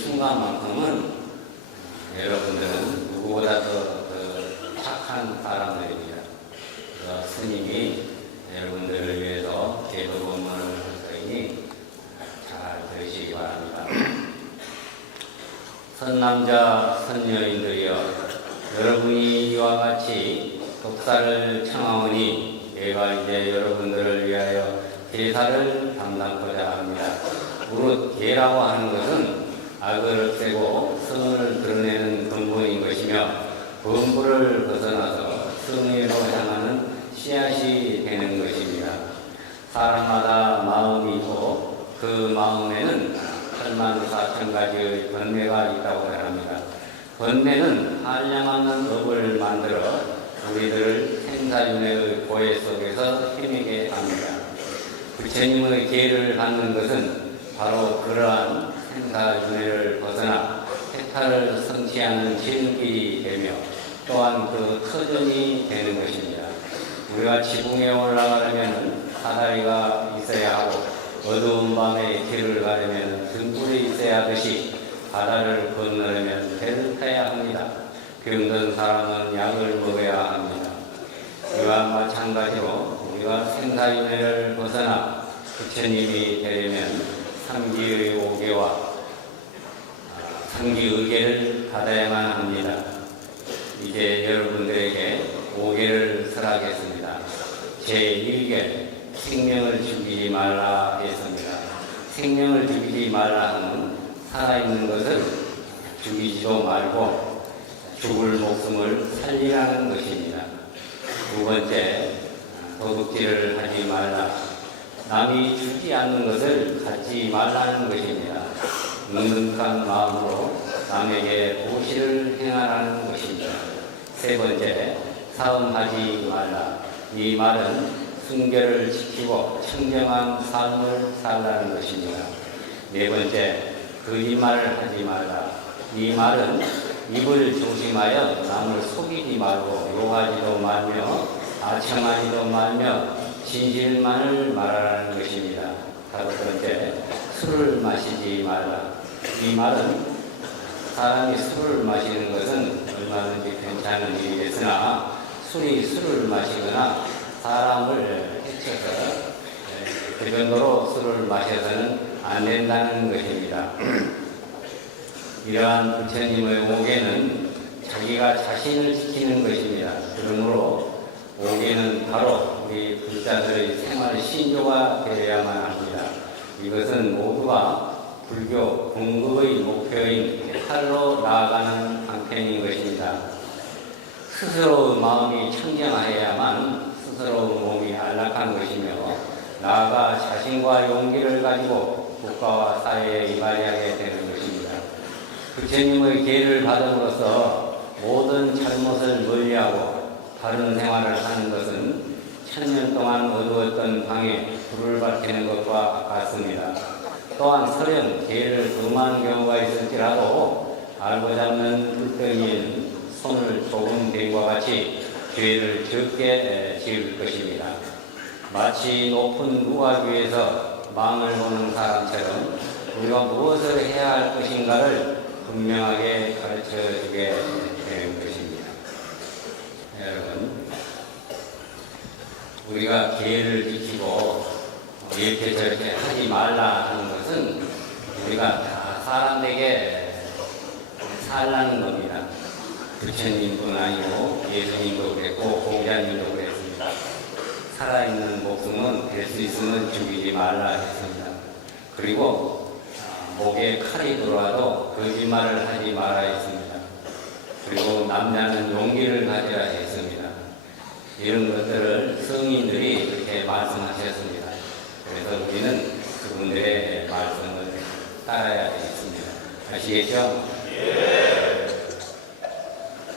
순간만큼은 어, 여러분들은 누구보다 더, 더 착한 사람들입니다. 그 스님이 여러분들을 위해서 계도 할 터이니 잘 들으시기 바랍니다. 선남자, 선여인들이여 여러분이 이와 같이 독사를 청하오니 내가 이제 여러분들을 위하여 제사를 담당하고자 합니다. 무릇 계라고 하는 것은 악을 없애고 선을 드러내는 근본인 것이며 범부를 벗어나서 성의로 향하는 씨앗이 되는 것입니다. 사람마다 마음이 있고 그 마음에는 8만 4천 가지의 번뇌가 있다고 합니다. 번뇌는 한량없는 업을 만들어 우리들을 생사윤회의 고해 속에서 헤매게 합니다. 부처님의 계를 받는 것은 바로 그러한 생사윤회를 벗어나 해탈을 성취하는 진길이 되며 또한 그 터전이 되는 것입니다. 우리가 지붕에 올라가려면 사다리가 있어야 하고 어두운 밤에 길을 가려면 등불이 있어야 하듯이 바다를 건너려면 배를 타야 합니다. 병든 사람은 약을 먹어야 합니다. 이와 마찬가지로 우리가 생사윤회를 벗어나 부처님이 되려면 삼기의 오계와 삼기의계를 받아야만 합니다. 이제 여러분들에게 오계를 설하겠습니다. 제1계 생명을 죽이지 말라 했습니다. 생명을 죽이지 말라 하는 살아있는 것을 죽이지도 말고 죽을 목숨을 살리라는 것입니다. 두 번째, 도둑질을 하지 말라. 남이 주지 않는 것을 갖지 말라는 것입니다. 넉넉한 마음으로 남에게 보시를 행하라는 것입니다. 세 번째, 사음하지 말라. 이 말은 순결을 지키고 청정한 삶을 살라는 것입니다. 네 번째, 거짓말을 하지 말라. 이 말은 입을 조심하여 남을 속이지 말고 욕하지도 말며 아첨하지도 말며 진실만을 말하라는 것입니다. 다섯 번째, 술을 마시지 말라. 이 말은 사람이 술을 마시는 것은 얼마든지 괜찮은 일이었으나 술이 술을 마시거나 사람을 해쳐서 그 정도로 술을 마셔서는 안 된다는 것입니다. 이러한 부처님의 오계는 자기가 자신을 지키는 것입니다. 그러므로 오계는 바로 우리 불자들의 생활 신조가 되어야만 합니다. 이것은 모두가 불교 공급의 목표인 해탈로 나아가는 방편인 것입니다. 스스로 마음이 청정하여야만 스스로 몸이 안락한 것이며 나아가 자신과 용기를 가지고 국가와 사회에 임하게 되는 것입니다. 부처님의 계를 받음으로써 모든 잘못을 멀리하고 바른 생활을 하는 것은 천년 동안 어두웠던 방에 불을 밝히는 것과 같습니다. 또한 설령 계를 금한 경우가 있을지라도 알고 잡는 불덩이에는 손을 조금 댄과 같이 죄를 적게 지을 것입니다. 마치 높은 누각 위에서 망을 보는 사람처럼 우리가 무엇을 해야 할 것인가를 분명하게 가르쳐 주게 되는 것입니다. 여러분, 우리가 계를 지키고 이렇게 저렇게 하지 말라 하는 것은 우리가 다 사람에게 살라는 겁니다. 부처님뿐 아니고 예수님도 그랬고 공자님도 그랬습니다. 살아있는 목숨은 될 수 있으면 죽이지 말라 했습니다. 그리고 아, 목에 칼이 들어와도 거짓말을 하지 말아 했습니다. 그리고 남자는 용기를 가져야 했습니다. 이런 것들을 성인들이 그렇게 말씀하셨습니다. 그래서 우리는 그분들의 말씀을 따라야 되겠습니다. 아시겠죠?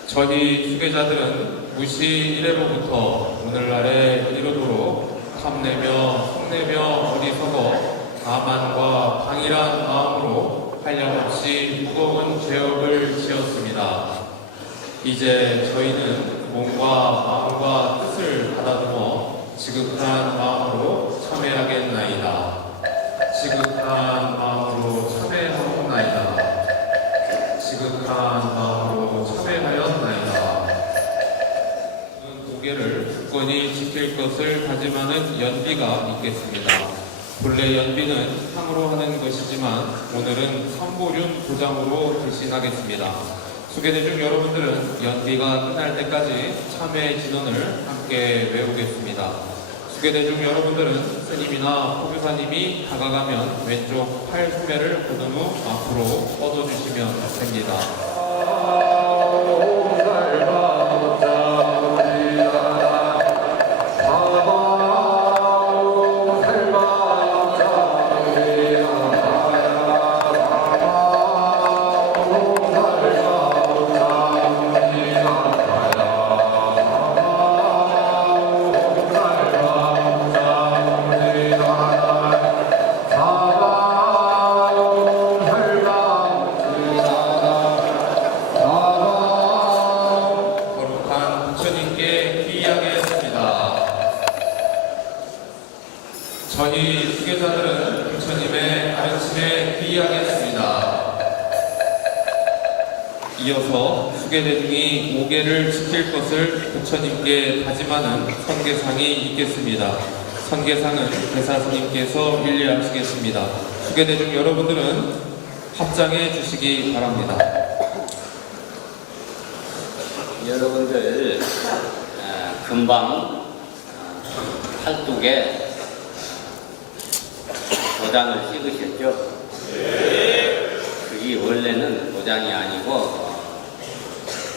전이 수계자들은 무시 1회로부터 오늘날에 이르도록 탐내며 속내며 어리석어 가만과 방일한 마음으로 한량없이 무거운 죄업을 지었습니다. 이제 저희는 마음과 마음과 뜻을 받아두어 지극한 마음으로 참회하겠나이다. 지극한 마음으로 참회하옵나이다. 지극한 마음으로 참회하였나이다. 고개를 굳건히 지킬 것을 다짐하는 연비가 있겠습니다. 본래 연비는 상으로 하는 것이지만 오늘은 선보륜 부장으로 대신하겠습니다. 수계대중 여러분들은 연비가 끝날 때까지 참회 진언을 함께 외우겠습니다. 수계대중 여러분들은 스님이나 호교사님이 다가가면 왼쪽 팔 소매를 걷은 후 앞으로 뻗어주시면 됩니다. 부처님께 귀의하겠습니다. 저희 수계자들은 부처님의 가르침에 귀의하겠습니다. 이어서 수계대 중이 오계를 지킬 것을 부처님께 다짐하는 선계상이 있겠습니다. 선계상은 대사스님께서 일리하시겠습니다. 수계대 중 여러분들은 합장해 주시기 바랍니다. 여러분들 어, 금방 어, 팔뚝에 도장을 찍으셨죠? 그게 원래는 도장이 아니고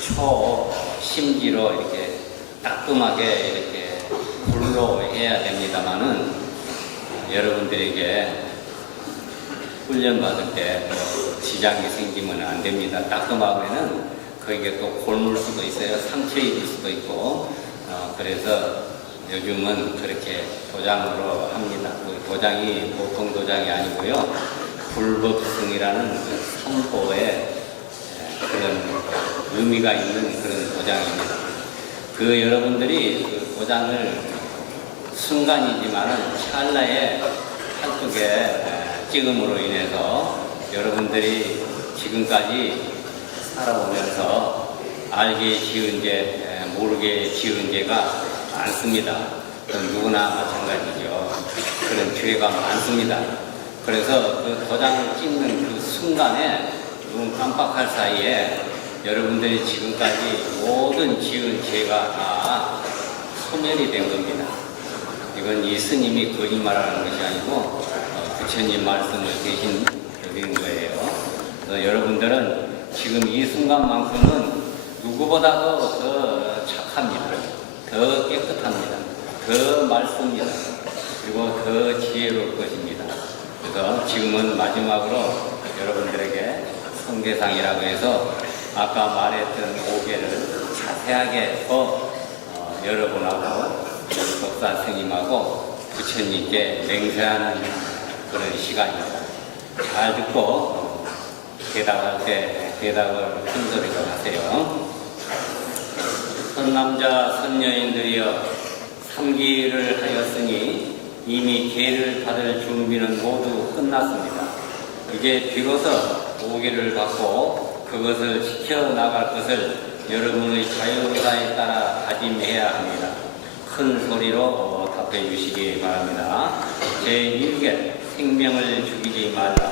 초 심지로 이렇게 따끔하게 이렇게 불로 해야 됩니다만은 여러분들에게 훈련 받을 때뭐 지장이 생기면 안 됩니다. 따끔하면은 거기에 또 골물 수도 있어요. 상처 입을 수도 있고 어, 그래서 요즘은 그렇게 도장으로 합니다. 그 도장이 보통 도장이 아니고요. 불법승이라는 그 선포의 에, 그런 의미가 있는 그런 도장입니다. 그 여러분들이 그 도장을 순간이지만은 찰나에 팔뚝에 에, 찍음으로 인해서 여러분들이 지금까지 살아오면서 지은 죄, 에, 모르게 지은 죄가 많습니다. 누구나 마찬가지죠. 그런 죄가 많습니다. 그래서 그 도장을 찍는 그 순간에 눈 깜빡할 사이에 여러분들이 지금까지 모든 지은 죄가 다 소멸이 된 겁니다. 이건 이 스님이 거짓말하는 것이 아니고 어, 부처님 말씀을 대신 드린 거예요. 여러분들은 지금 이 순간만큼은 누구보다도 더착 합니다. 더 깨끗합니다. 더 맑습니다. 그리고 더 지혜로울 것입니다. 그래서 지금은 마지막으로 여러분들에게 성대상이라고 해서 아까 말했던 오계를 자세하게 더 어, 여러분하고 독사 스님하고 부처님께 맹세하는 그런 시간입니다. 잘 듣고 어, 대답할 때 대답을 큰 소리로 하세요. 선남자 선여인들이여 삼기를 하였으니 이미 계를 받을 준비는 모두 끝났습니다. 이제 비로소 오기를 받고 그것을 지켜나갈 것을 여러분의 자유의사에 따라 다짐해야 합니다. 큰 소리로 어, 답해 주시기 바랍니다. 제1개 생명을 죽이지 말라.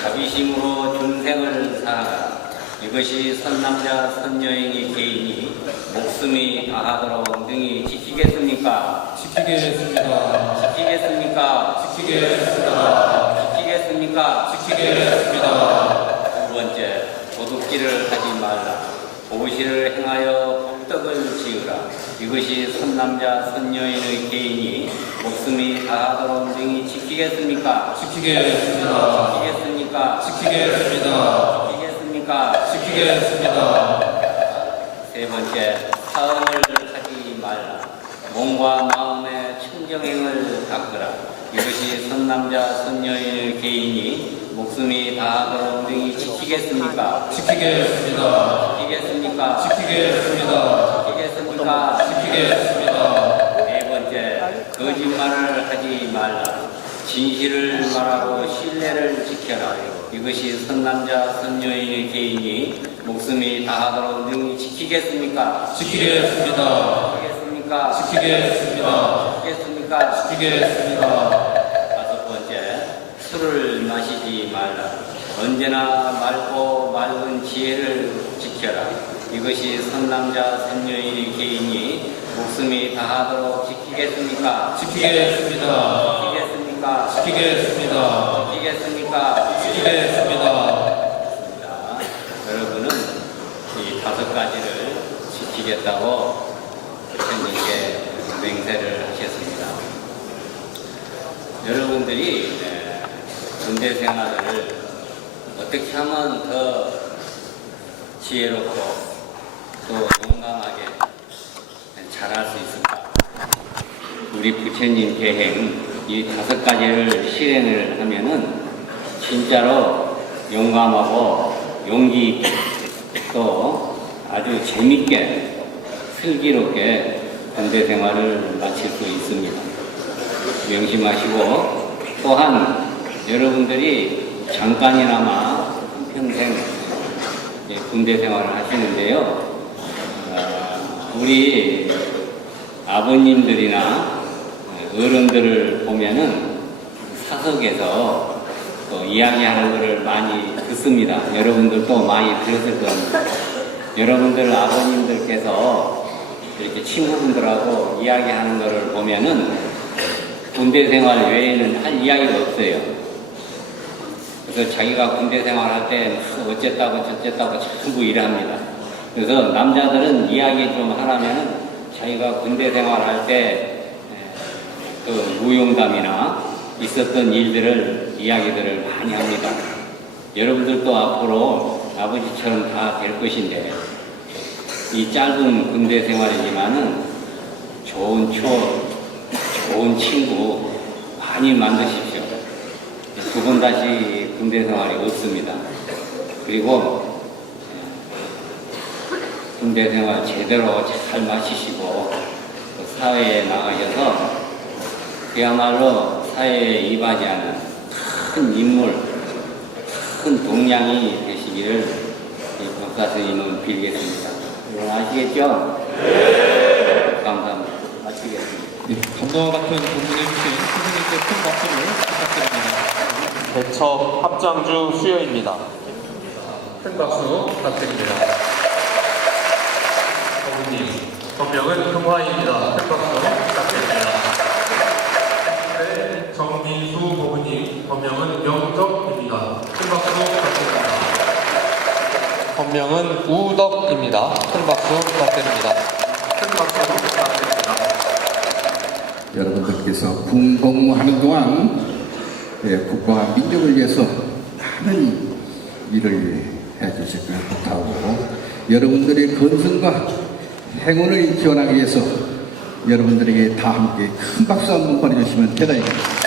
자비심으로 중생을 사하라. 이것이 선남자 선여인이 개인이 목숨이 다하도록 능히 지키겠습니까? 지키겠습니다. 지키겠습니까? 지키겠습니다. 지키겠습니까? 지키겠습니다. 두 번째, 도둑질을 하지 말라. 보시를 행하여 복덕을 지으라. 이것이 선남자 선여인의 개인이 목숨이 다하도록 능히 지키겠습니까? 지키겠습니다. 지키겠습니까? 지키겠습니다. 지키겠습니까? 지키겠습니다. 세 번째, 사음을 하지 말라. 몸과 마음의 청정행을 닦으라. 이것이 선남자 선여인의 개인이 목숨이 다하도록 능히 지키겠습니까? 지키겠습니다. 지키겠습니까? 지키겠습니다. 지키겠습니까? 지키겠습니다. 네 번째, 거짓말을 하지 말라. 진실을 말하고 신뢰를 지켜라. 이것이 선남자 선여인의 개인이 목숨이 다하도록 능히 지키겠습니까? 지키겠습니다. 지키겠습니까? 지키겠습니다. 지키겠습니까? 지키겠습니다. 다섯 번째, 술을 마시지 말라. 언제나 맑고 맑은 지혜를 지켜라. 이것이 선남자 선녀의 개인이 목숨이 다하도록 지키겠습니까? 지키겠습니다. 지키겠습니까? 지키겠습니다. 지키겠습니까? 지키겠습니 다. 자, 여러분은 이 다섯 가지를 지키겠다고 부처님께 맹세를 하셨습니다. 여러분들이 에, 군대 생활을 어떻게 하면 더 지혜롭고 또 용감하게 잘할 수 있을까? 우리 부처님 계행 이 다섯 가지를 실행을 하면은 진짜로 용감하고 용기 있게 또 아주 재밌게 슬기롭게 군대 생활을 마칠 수 있습니다. 명심하시고 또한 여러분들이 잠깐이나마 평생 예, 군대 생활을 하시는데요. 어, 우리 아버님들이나 어른들을 보면은 사석에서 또 이야기하는 것을 많이 듣습니다. 여러분들도 많이 들었을 겁니다. 여러분들 아버님들께서 이렇게 친구분들하고 이야기하는 것을 보면은 군대 생활 외에는 할 이야기가 없어요. 그래서 자기가 군대 생활할 때 어쨌다고 저쨌다고 전부 일합니다. 그래서 남자들은 이야기 좀 하라면은 자기가 군대 생활할 때 그 무용담이나 있었던 일들을 이야기들을 많이 합니다. 여러분들도 앞으로 아버지처럼 다 될 것인데 이 짧은 군대 생활이지만은 좋은 추억, 좋은 친구 많이 만드십시오. 두 번 다시 군대 생활이 없습니다. 그리고 군대 생활 제대로 잘 마치시고 또 사회에 나가셔서 그야말로 사회에 이바지하는 큰 인물, 큰 동량이 되시기를 이 박사 스님은 빌겠습니다. 여러분 아시겠죠? 감사합니다. 마치겠습니다. 네, 감동과 같은 본문해주신 선생님께 큰 박수를 부탁드립니다. 대첩 합장주 수여입니다. 큰 박수 부탁드립니다. 어머님, 본명은 흥화입니다. 큰 박수 부탁드립니다. 본명은 명덕입니다. 큰 박수 부탁드립니다. 본명은 우덕입니다. 큰 박수 부탁드립니다. 큰 박수 부탁드립니다. 여러분들께서 군 복무하는 동안 예, 국가와 민족을 위해서 많은 일을 해주실 걸 부탁하고 여러분들의 건승과 행운을 기원하기 위해서 여러분들에게 다 함께 큰 박수 한번 보내주시면 대단히 보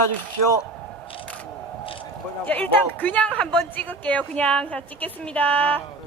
고좀 해주십시오. 자, 일단 그냥 한번 찍을게요. 그냥 자 찍겠습니다.